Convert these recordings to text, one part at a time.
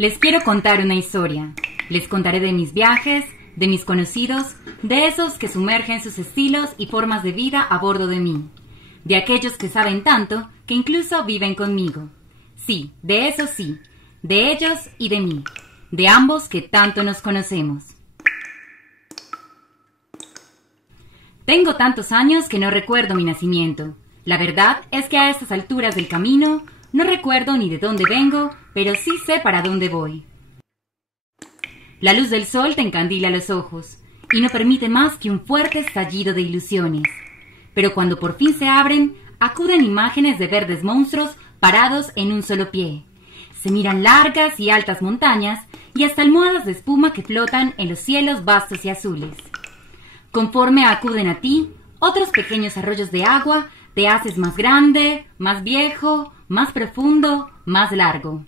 Les quiero contar una historia. Les contaré de mis viajes, de mis conocidos, de esos que sumergen sus estilos y formas de vida a bordo de mí, de aquellos que saben tanto que incluso viven conmigo. Sí, de esos sí, de ellos y de mí, de ambos que tanto nos conocemos. Tengo tantos años que no recuerdo mi nacimiento. La verdad es que a estas alturas del camino no recuerdo ni de dónde vengo, pero sí sé para dónde voy. La luz del sol te encandila los ojos y no permite más que un fuerte estallido de ilusiones. Pero cuando por fin se abren, acuden imágenes de verdes monstruos parados en un solo pie. Se miran largas y altas montañas y hasta almohadas de espuma que flotan en los cielos vastos y azules. Conforme acuden a ti, otros pequeños arroyos de agua te haces más grande, más viejo, más profundo, más largo.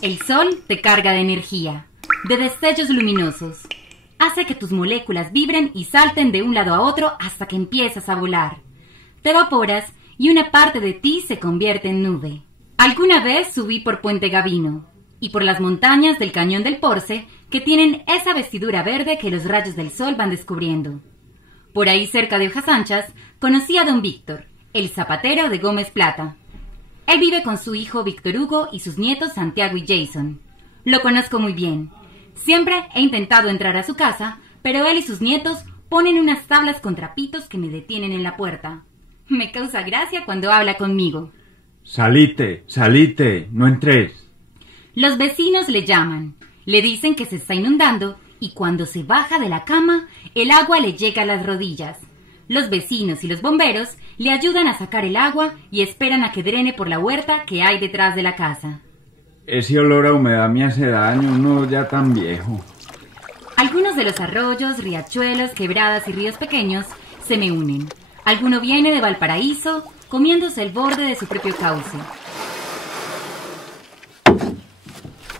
El sol te carga de energía, de destellos luminosos. Hace que tus moléculas vibren y salten de un lado a otro hasta que empiezas a volar. Te evaporas y una parte de ti se convierte en nube. Alguna vez subí por Puente Gavino y por las montañas del Cañón del Porce que tienen esa vestidura verde que los rayos del sol van descubriendo. Por ahí cerca de Hojas Anchas conocí a don Víctor, el zapatero de Gómez Plata. Él vive con su hijo Víctor Hugo y sus nietos Santiago y Jason. Lo conozco muy bien. Siempre he intentado entrar a su casa, pero él y sus nietos ponen unas tablas con trapitos que me detienen en la puerta. Me causa gracia cuando habla conmigo. Salite, no entres. Los vecinos le llaman, le dicen que se está inundando y cuando se baja de la cama, el agua le llega a las rodillas. Los vecinos y los bomberos le ayudan a sacar el agua y esperan a que drene por la huerta que hay detrás de la casa. Ese olor a humedad me hace daño, uno ya tan viejo. Algunos de los arroyos, riachuelos, quebradas y ríos pequeños se me unen. Alguno viene de Valparaíso, comiéndose el borde de su propio cauce.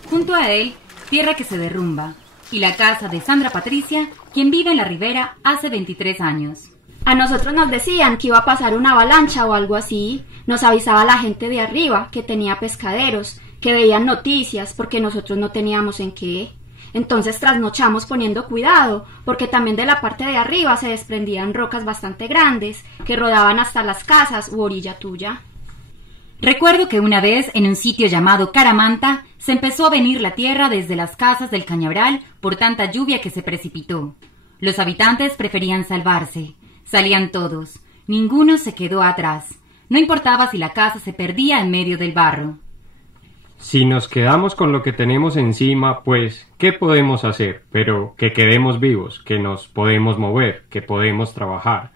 Junto a él, tierra que se derrumba, y la casa de Sandra Patricia, quien vive en la ribera hace 23 años. A nosotros nos decían que iba a pasar una avalancha o algo así. Nos avisaba la gente de arriba, que tenía pescaderos, que veían noticias, porque nosotros no teníamos en qué. Entonces trasnochamos poniendo cuidado, porque también de la parte de arriba se desprendían rocas bastante grandes, que rodaban hasta las casas u orilla tuya. Recuerdo que una vez, en un sitio llamado Caramanta, se empezó a venir la tierra desde las casas del Cañaveral por tanta lluvia que se precipitó. Los habitantes preferían salvarse. Salían todos. Ninguno se quedó atrás. No importaba si la casa se perdía en medio del barro. Si nos quedamos con lo que tenemos encima, pues, ¿qué podemos hacer? Pero que quedemos vivos, que nos podemos mover, que podemos trabajar.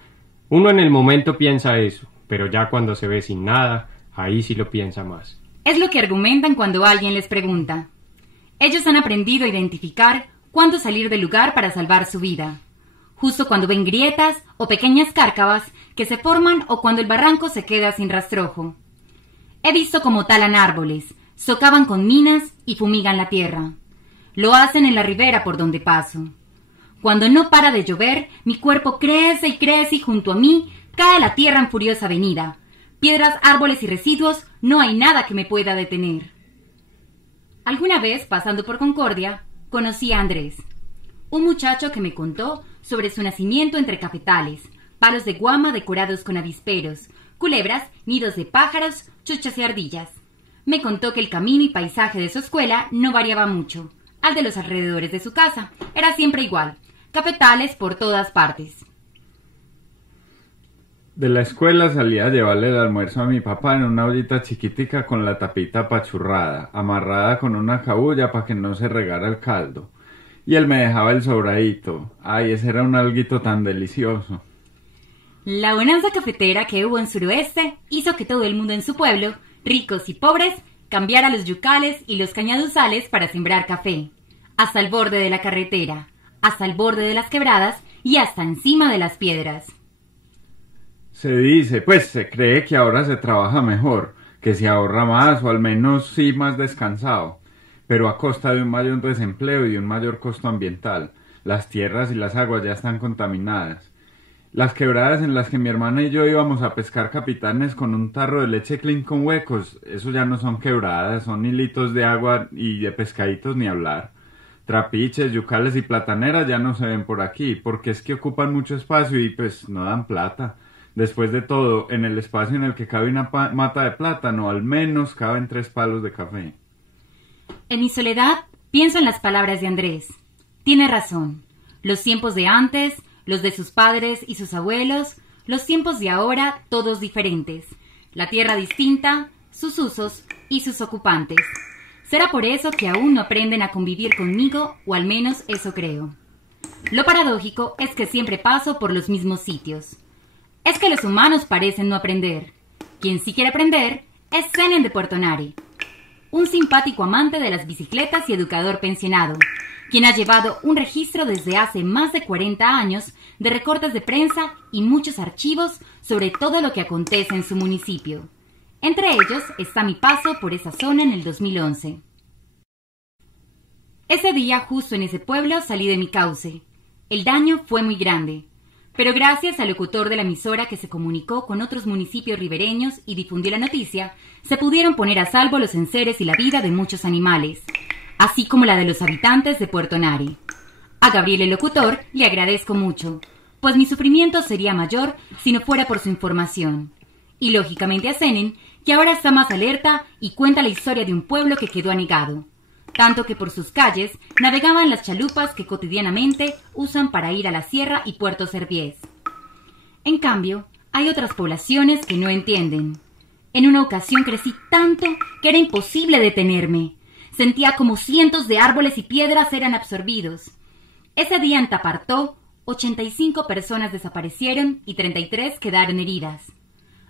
Uno en el momento piensa eso, pero ya cuando se ve sin nada, ahí sí lo piensa más. Es lo que argumentan cuando alguien les pregunta. Ellos han aprendido a identificar cuándo salir del lugar para salvar su vida. Justo cuando ven grietas o pequeñas cárcavas que se forman o cuando el barranco se queda sin rastrojo. He visto cómo talan árboles, socavan con minas y fumigan la tierra. Lo hacen en la ribera por donde paso. Cuando no para de llover, mi cuerpo crece y crece y junto a mí cae la tierra en furiosa avenida. Piedras, árboles y residuos, no hay nada que me pueda detener. Alguna vez, pasando por Concordia, conocí a Andrés, un muchacho que me contó sobre su nacimiento entre cafetales, palos de guama decorados con avisperos, culebras, nidos de pájaros, chuchas y ardillas. Me contó que el camino y paisaje de su escuela no variaba mucho. Al de los alrededores de su casa era siempre igual, cafetales por todas partes. De la escuela salía a llevarle el almuerzo a mi papá en una ollita chiquitica con la tapita apachurrada, amarrada con una cabulla para que no se regara el caldo. Y él me dejaba el sobradito. Ay, ese era un alguito tan delicioso. La bonanza cafetera que hubo en Suroeste hizo que todo el mundo en su pueblo, ricos y pobres, cambiara los yucales y los cañaduzales para sembrar café. Hasta el borde de la carretera, hasta el borde de las quebradas y hasta encima de las piedras. Se dice, pues se cree que ahora se trabaja mejor, que se ahorra más o al menos sí más descansado, pero a costa de un mayor desempleo y un mayor costo ambiental. Las tierras y las aguas ya están contaminadas. Las quebradas en las que mi hermana y yo íbamos a pescar capitanes con un tarro de leche clean con huecos, eso ya no son quebradas, son hilitos de agua y de pescaditos ni hablar. Trapiches, yucales y plataneras ya no se ven por aquí, porque es que ocupan mucho espacio y pues no dan plata. Después de todo, en el espacio en el que cabe una mata de plátano, al menos caben 3 palos de café. En mi soledad, pienso en las palabras de Andrés. Tiene razón. Los tiempos de antes, los de sus padres y sus abuelos, los tiempos de ahora, todos diferentes. La tierra distinta, sus usos y sus ocupantes. Será por eso que aún no aprenden a convivir conmigo, o al menos eso creo. Lo paradójico es que siempre paso por los mismos sitios. Es que los humanos parecen no aprender. Quien sí quiere aprender es Zenen de Puerto Nare, un simpático amante de las bicicletas y educador pensionado, quien ha llevado un registro desde hace más de 40 años de recortes de prensa y muchos archivos sobre todo lo que acontece en su municipio. Entre ellos está mi paso por esa zona en el 2011. Ese día, justo en ese pueblo, salí de mi cauce. El daño fue muy grande, pero gracias al locutor de la emisora que se comunicó con otros municipios ribereños y difundió la noticia, se pudieron poner a salvo los enseres y la vida de muchos animales, así como la de los habitantes de Puerto Nare. A Gabriel el locutor le agradezco mucho, pues mi sufrimiento sería mayor si no fuera por su información. Y lógicamente a Zenen, que ahora está más alerta y cuenta la historia de un pueblo que quedó anegado, tanto que por sus calles navegaban las chalupas que cotidianamente usan para ir a la sierra y Puerto Serviés. En cambio, hay otras poblaciones que no entienden. En una ocasión crecí tanto que era imposible detenerme. Sentía como cientos de árboles y piedras eran absorbidos. Ese día en Tapartó, 85 personas desaparecieron y 33 quedaron heridas.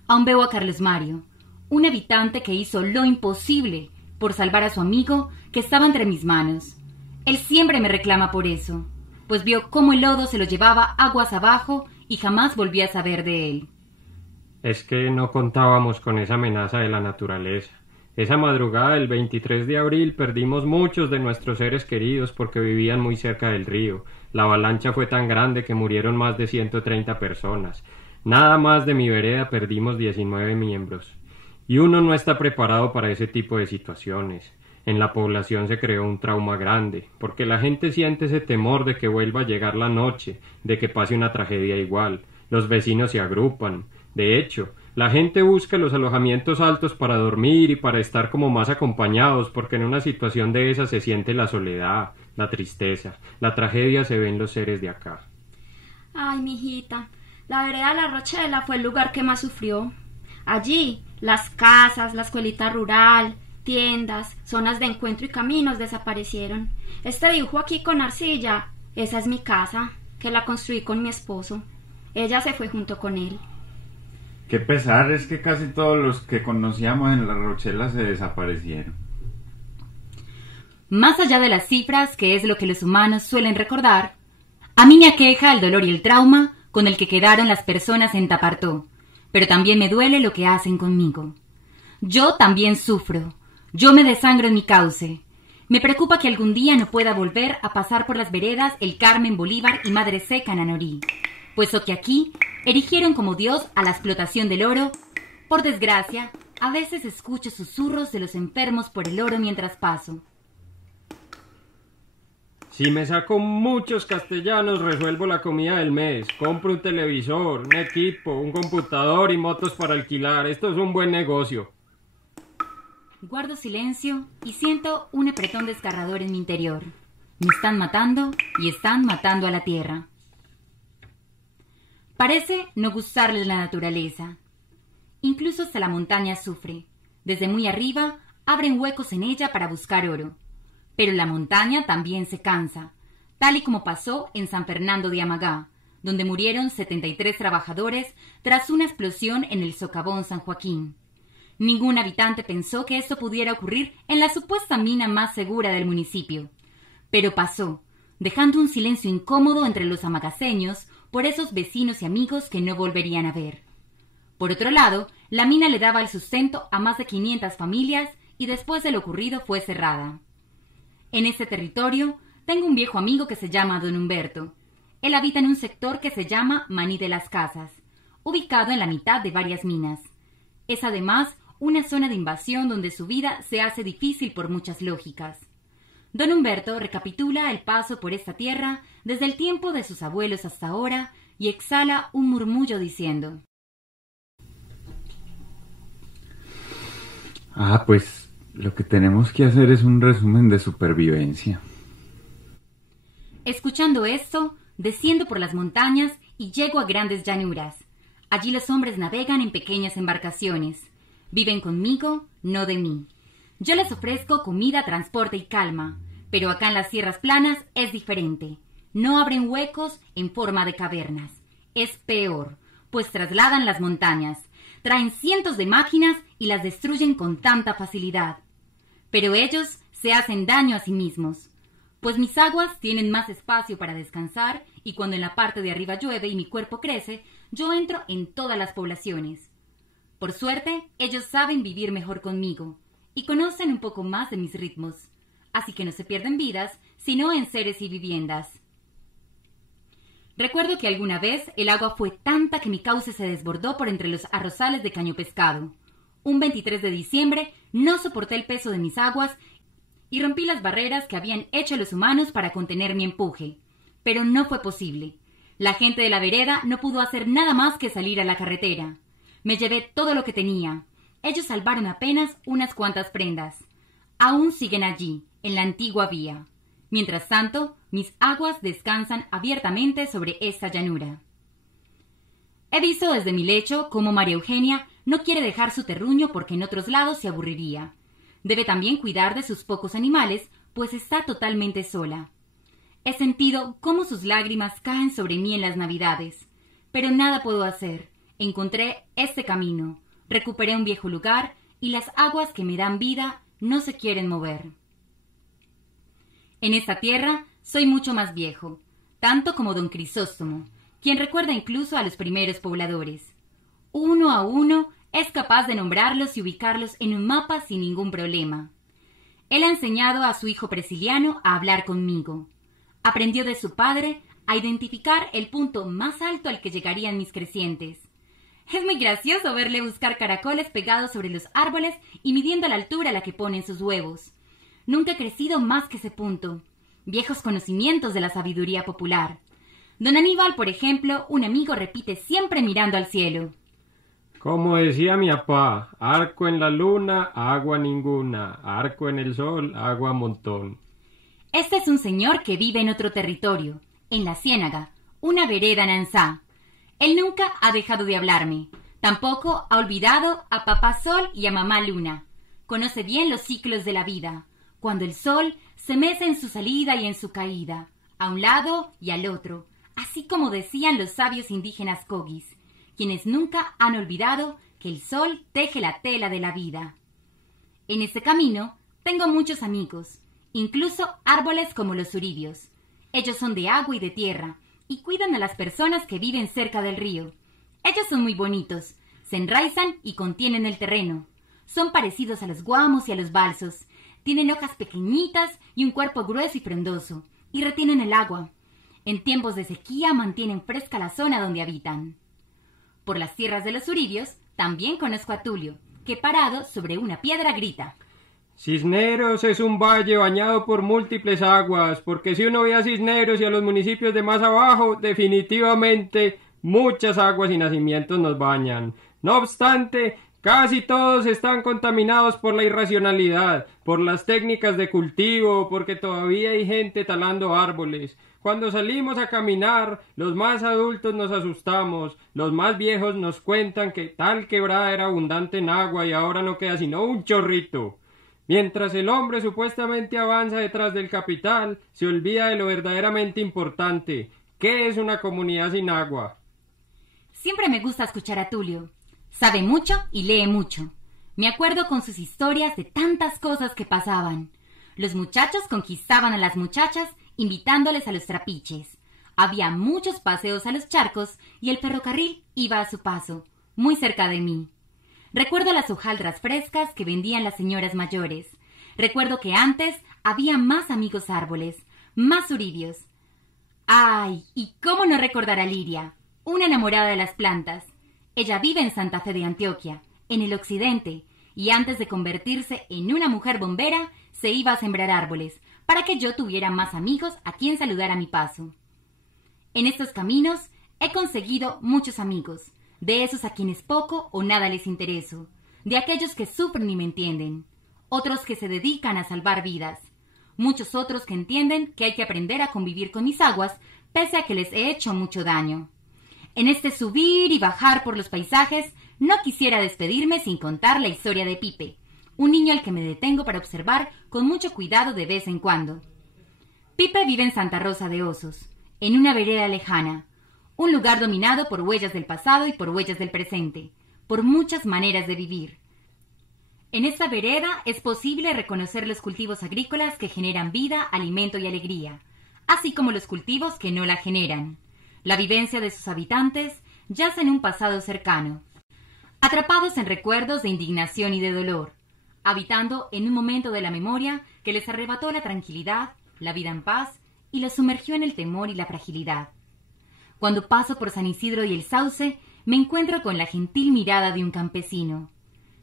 Aún veo a Carlos Mario, un habitante que hizo lo imposible por salvar a su amigo que estaba entre mis manos. Él siempre me reclama por eso, pues vio cómo el lodo se lo llevaba aguas abajo y jamás volví a saber de él. Es que no contábamos con esa amenaza de la naturaleza. Esa madrugada del 23 de abril perdimos muchos de nuestros seres queridos porque vivían muy cerca del río. La avalancha fue tan grande que murieron más de 130 personas. Nada más de mi vereda perdimos 19 miembros. Y uno no está preparado para ese tipo de situaciones. En la población se creó un trauma grande, porque la gente siente ese temor de que vuelva a llegar la noche, de que pase una tragedia igual. Los vecinos se agrupan. De hecho, la gente busca los alojamientos altos para dormir y para estar como más acompañados, porque en una situación de esa se siente la soledad, la tristeza, la tragedia se ve en los seres de acá. Ay, mijita, la vereda La Rochela fue el lugar que más sufrió. Allí, las casas, la escuelita rural, tiendas, zonas de encuentro y caminos desaparecieron. Este dibujo aquí con arcilla, esa es mi casa, que la construí con mi esposo. Ella se fue junto con él. Qué pesar, es que casi todos los que conocíamos en La Rochela se desaparecieron. Más allá de las cifras, que es lo que los humanos suelen recordar, a mí me aqueja el dolor y el trauma con el que quedaron las personas en Tapartó, pero también me duele lo que hacen conmigo. Yo también sufro, yo me desangro en mi cauce. Me preocupa que algún día no pueda volver a pasar por las veredas El Carmen, Bolívar y Madre Seca en Anorí, puesto que aquí erigieron como Dios a la explotación del oro. Por desgracia, a veces escucho susurros de los enfermos por el oro mientras paso. Si me saco muchos castellanos, resuelvo la comida del mes. Compro un televisor, un equipo, un computador y motos para alquilar. Esto es un buen negocio. Guardo silencio y siento un apretón desgarrador en mi interior. Me están matando y están matando a la tierra. Parece no gustarle la naturaleza. Incluso hasta la montaña sufre. Desde muy arriba abren huecos en ella para buscar oro. Pero la montaña también se cansa, tal y como pasó en San Fernando de Amagá, donde murieron 73 trabajadores tras una explosión en el socavón San Joaquín. Ningún habitante pensó que esto pudiera ocurrir en la supuesta mina más segura del municipio. Pero pasó, dejando un silencio incómodo entre los amagaceños por esos vecinos y amigos que no volverían a ver. Por otro lado, la mina le daba el sustento a más de 500 familias y después de lo ocurrido fue cerrada. En este territorio tengo un viejo amigo que se llama Don Humberto. Él habita en un sector que se llama Maní de las Casas, ubicado en la mitad de varias minas. Es además una zona de invasión donde su vida se hace difícil por muchas lógicas. Don Humberto recapitula el paso por esta tierra desde el tiempo de sus abuelos hasta ahora y exhala un murmullo diciendo: Pues lo que tenemos que hacer es un resumen de supervivencia. Escuchando esto, desciendo por las montañas y llego a grandes llanuras. Allí los hombres navegan en pequeñas embarcaciones. Viven conmigo, no de mí. Yo les ofrezco comida, transporte y calma, pero acá en las sierras planas es diferente. No abren huecos en forma de cavernas. Es peor, pues trasladan las montañas, traen cientos de máquinas y las destruyen con tanta facilidad. Pero ellos se hacen daño a sí mismos, pues mis aguas tienen más espacio para descansar y cuando en la parte de arriba llueve y mi cuerpo crece, yo entro en todas las poblaciones. Por suerte, ellos saben vivir mejor conmigo y conocen un poco más de mis ritmos, así que no se pierden vidas, sino en seres y viviendas. Recuerdo que alguna vez el agua fue tanta que mi cauce se desbordó por entre los arrozales de caño pescado. Un 23 de diciembre no soporté el peso de mis aguas y rompí las barreras que habían hecho los humanos para contener mi empuje. Pero no fue posible. La gente de la vereda no pudo hacer nada más que salir a la carretera. Me llevé todo lo que tenía. Ellos salvaron apenas unas cuantas prendas. Aún siguen allí, en la antigua vía. Mientras tanto, mis aguas descansan abiertamente sobre esta llanura. He visto desde mi lecho cómo María Eugenia no quiere dejar su terruño porque en otros lados se aburriría. Debe también cuidar de sus pocos animales, pues está totalmente sola. He sentido cómo sus lágrimas caen sobre mí en las Navidades, pero nada puedo hacer. Encontré este camino, recuperé un viejo lugar y las aguas que me dan vida no se quieren mover. En esta tierra soy mucho más viejo, tanto como don Crisóstomo, quien recuerda incluso a los primeros pobladores. Uno a uno es capaz de nombrarlos y ubicarlos en un mapa sin ningún problema. Él ha enseñado a su hijo Presiliano a hablar conmigo. Aprendió de su padre a identificar el punto más alto al que llegarían mis crecientes. Es muy gracioso verle buscar caracoles pegados sobre los árboles y midiendo la altura a la que ponen sus huevos. Nunca he crecido más que ese punto. Viejos conocimientos de la sabiduría popular. Don Aníbal, por ejemplo, un amigo repite siempre mirando al cielo: Como decía mi papá, arco en la luna, agua ninguna, arco en el sol, agua montón. Este es un señor que vive en otro territorio, en la Ciénaga, una vereda en Ansá. Él nunca ha dejado de hablarme. Tampoco ha olvidado a papá Sol y a mamá Luna. Conoce bien los ciclos de la vida, cuando el sol se mece en su salida y en su caída, a un lado y al otro, así como decían los sabios indígenas Cogis, quienes nunca han olvidado que el sol teje la tela de la vida. En este camino tengo muchos amigos, incluso árboles como los suribios. Ellos son de agua y de tierra, y cuidan a las personas que viven cerca del río. Ellos son muy bonitos, se enraizan y contienen el terreno. Son parecidos a los guamos y a los balsos. Tienen hojas pequeñitas y un cuerpo grueso y frondoso, y retienen el agua. En tiempos de sequía mantienen fresca la zona donde habitan. Por las tierras de los suribios también conozco a Tulio, que parado sobre una piedra grita: Cisneros es un valle bañado por múltiples aguas, porque si uno ve a Cisneros y a los municipios de más abajo, definitivamente muchas aguas y nacimientos nos bañan. No obstante, casi todos están contaminados por la irracionalidad, por las técnicas de cultivo, porque todavía hay gente talando árboles. Cuando salimos a caminar, los más adultos nos asustamos, los más viejos nos cuentan que tal quebrada era abundante en agua y ahora no queda sino un chorrito. Mientras el hombre supuestamente avanza detrás del capital, se olvida de lo verdaderamente importante. ¿Qué es una comunidad sin agua? Siempre me gusta escuchar a Tulio. Sabe mucho y lee mucho. Me acuerdo con sus historias de tantas cosas que pasaban. Los muchachos conquistaban a las muchachas invitándoles a los trapiches. Había muchos paseos a los charcos y el ferrocarril iba a su paso, muy cerca de mí. Recuerdo las hojaldras frescas que vendían las señoras mayores. Recuerdo que antes había más amigos árboles, más suribios. ¡Ay! ¿Y cómo no recordar a Lidia? Una enamorada de las plantas. Ella vive en Santa Fe de Antioquia, en el occidente, y antes de convertirse en una mujer bombera, se iba a sembrar árboles, para que yo tuviera más amigos a quien saludar a mi paso. En estos caminos he conseguido muchos amigos, de esos a quienes poco o nada les intereso, de aquellos que sufren y me entienden, otros que se dedican a salvar vidas, muchos otros que entienden que hay que aprender a convivir con mis aguas, pese a que les he hecho mucho daño. En este subir y bajar por los paisajes, no quisiera despedirme sin contar la historia de Pipe, un niño al que me detengo para observar con mucho cuidado de vez en cuando. Pipe vive en Santa Rosa de Osos, en una vereda lejana, un lugar dominado por huellas del pasado y por huellas del presente, por muchas maneras de vivir. En esta vereda es posible reconocer los cultivos agrícolas que generan vida, alimento y alegría, así como los cultivos que no la generan. La vivencia de sus habitantes yace en un pasado cercano, atrapados en recuerdos de indignación y de dolor, habitando en un momento de la memoria que les arrebató la tranquilidad, la vida en paz y los sumergió en el temor y la fragilidad. Cuando paso por San Isidro y el Sauce, me encuentro con la gentil mirada de un campesino,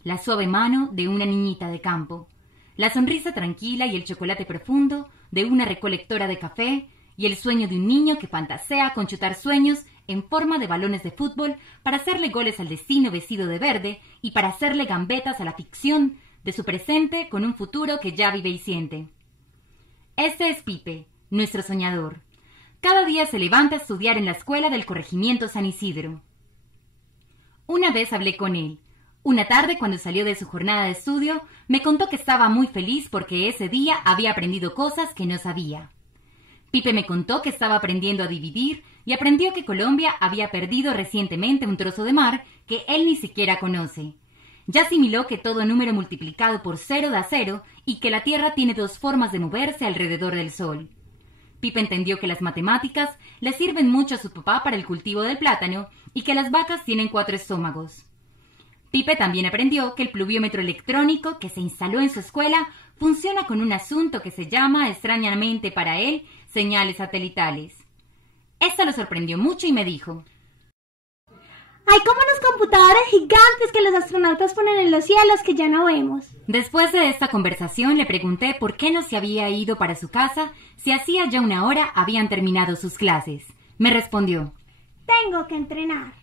la suave mano de una niñita de campo, la sonrisa tranquila y el chocolate profundo de una recolectora de café y el sueño de un niño que fantasea con chutar sueños en forma de balones de fútbol para hacerle goles al destino vestido de verde y para hacerle gambetas a la ficción de su presente con un futuro que ya vive y siente. Este es Pipe, nuestro soñador. Cada día se levanta a estudiar en la escuela del corregimiento San Isidro. Una vez hablé con él. Una tarde, cuando salió de su jornada de estudio, me contó que estaba muy feliz porque ese día había aprendido cosas que no sabía. Pipe me contó que estaba aprendiendo a dividir y aprendió que Colombia había perdido recientemente un trozo de mar que él ni siquiera conoce. Ya asimiló que todo número multiplicado por 0 da 0 y que la Tierra tiene 2 formas de moverse alrededor del Sol. Pipe entendió que las matemáticas le sirven mucho a su papá para el cultivo del plátano y que las vacas tienen 4 estómagos. Pipe también aprendió que el pluviómetro electrónico que se instaló en su escuela funciona con un asunto que se llama, extrañamente para él, señales satelitales. Esto lo sorprendió mucho y me dijo: hay como unos computadores gigantes que los astronautas ponen en los cielos que ya no vemos. Después de esta conversación le pregunté por qué no se había ido para su casa si hacía ya una hora habían terminado sus clases. Me respondió: tengo que entrenar.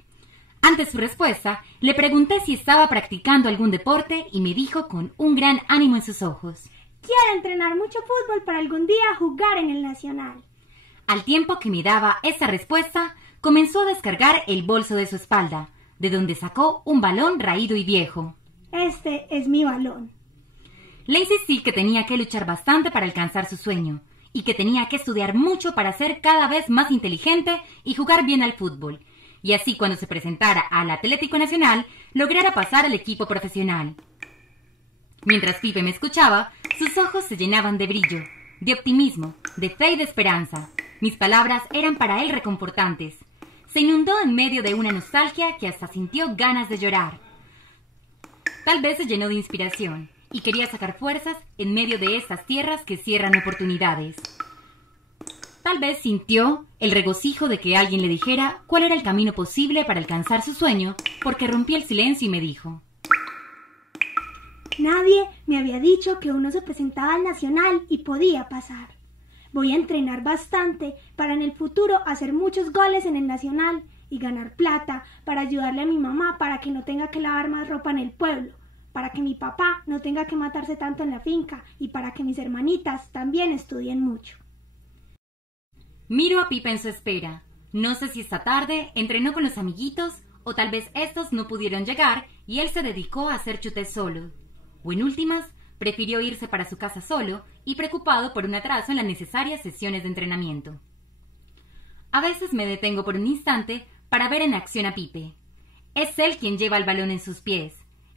Ante su respuesta, le pregunté si estaba practicando algún deporte y me dijo con un gran ánimo en sus ojos: quiero entrenar mucho fútbol para algún día jugar en el Nacional. Al tiempo que me daba esa respuesta, comenzó a descargar el bolso de su espalda, de donde sacó un balón raído y viejo. Este es mi balón. Le insistí que tenía que luchar bastante para alcanzar su sueño, y que tenía que estudiar mucho para ser cada vez más inteligente y jugar bien al fútbol, y así cuando se presentara al Atlético Nacional, lograra pasar al equipo profesional. Mientras Pipe me escuchaba, sus ojos se llenaban de brillo, de optimismo, de fe y de esperanza. Mis palabras eran para él reconfortantes. Se inundó en medio de una nostalgia que hasta sintió ganas de llorar. Tal vez se llenó de inspiración y quería sacar fuerzas en medio de estas tierras que cierran oportunidades. Tal vez sintió el regocijo de que alguien le dijera cuál era el camino posible para alcanzar su sueño, porque rompí el silencio y me dijo: nadie me había dicho que uno se presentaba al Nacional y podía pasar. Voy a entrenar bastante para en el futuro hacer muchos goles en el Nacional y ganar plata para ayudarle a mi mamá para que no tenga que lavar más ropa en el pueblo, para que mi papá no tenga que matarse tanto en la finca y para que mis hermanitas también estudien mucho. Miro a Pipe en su espera. No sé si esta tarde entrenó con los amiguitos o tal vez estos no pudieron llegar y él se dedicó a hacer chutes solo. O en últimas, prefirió irse para su casa solo y preocupado por un atraso en las necesarias sesiones de entrenamiento. A veces me detengo por un instante para ver en acción a Pipe. Es él quien lleva el balón en sus pies,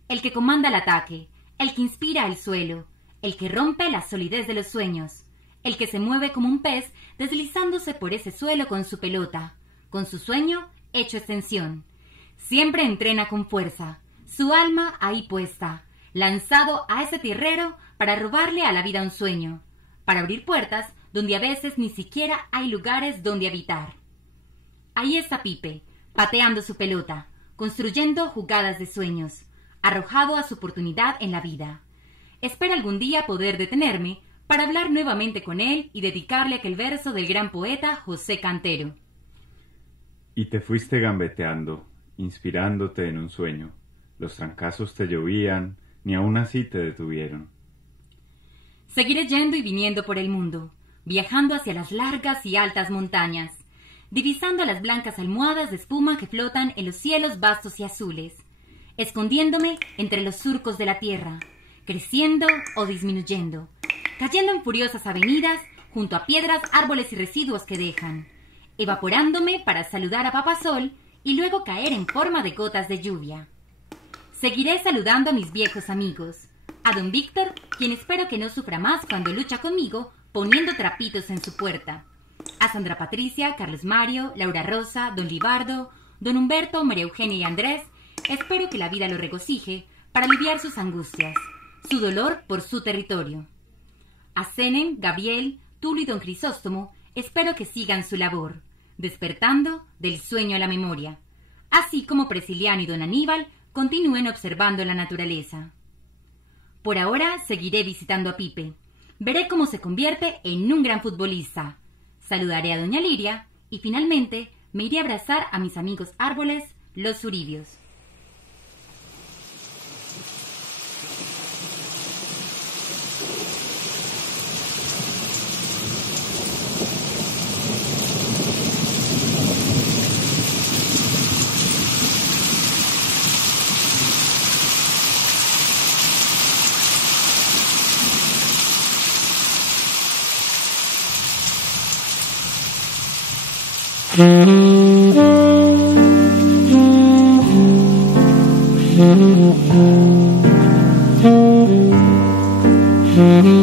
el que comanda el ataque, el que inspira el suelo, el que rompe la solidez de los sueños, el que se mueve como un pez deslizándose por ese suelo con su pelota, con su sueño hecho extensión. Siempre entrena con fuerza, su alma ahí puesta, lanzado a ese tierrero para robarle a la vida un sueño, para abrir puertas donde a veces ni siquiera hay lugares donde habitar. Ahí está Pipe, pateando su pelota, construyendo jugadas de sueños, arrojado a su oportunidad en la vida. Espero algún día poder detenerme para hablar nuevamente con él y dedicarle aquel verso del gran poeta José Cantero. Y te fuiste gambeteando, inspirándote en un sueño. Los trancazos te llovían, ni aun así te detuvieron. Seguiré yendo y viniendo por el mundo, viajando hacia las largas y altas montañas, divisando las blancas almohadas de espuma que flotan en los cielos vastos y azules, escondiéndome entre los surcos de la tierra, creciendo o disminuyendo, cayendo en furiosas avenidas junto a piedras, árboles y residuos que dejan, evaporándome para saludar a Papá Sol y luego caer en forma de gotas de lluvia. Seguiré saludando a mis viejos amigos, a don Víctor, quien espero que no sufra más cuando lucha conmigo poniendo trapitos en su puerta, a Sandra Patricia, Carlos Mario, Laura Rosa, don Libardo, don Humberto, María Eugenia y Andrés. Espero que la vida lo regocije para aliviar sus angustias, su dolor por su territorio. A Zenen, Gabriel, Tulio y don Crisóstomo, espero que sigan su labor, despertando del sueño a la memoria, así como Presiliano y don Aníbal continúen observando la naturaleza. Por ahora seguiré visitando a Pipe. Veré cómo se convierte en un gran futbolista. Saludaré a doña Liria y finalmente me iré a abrazar a mis amigos árboles, los uribios. Mm-hmm.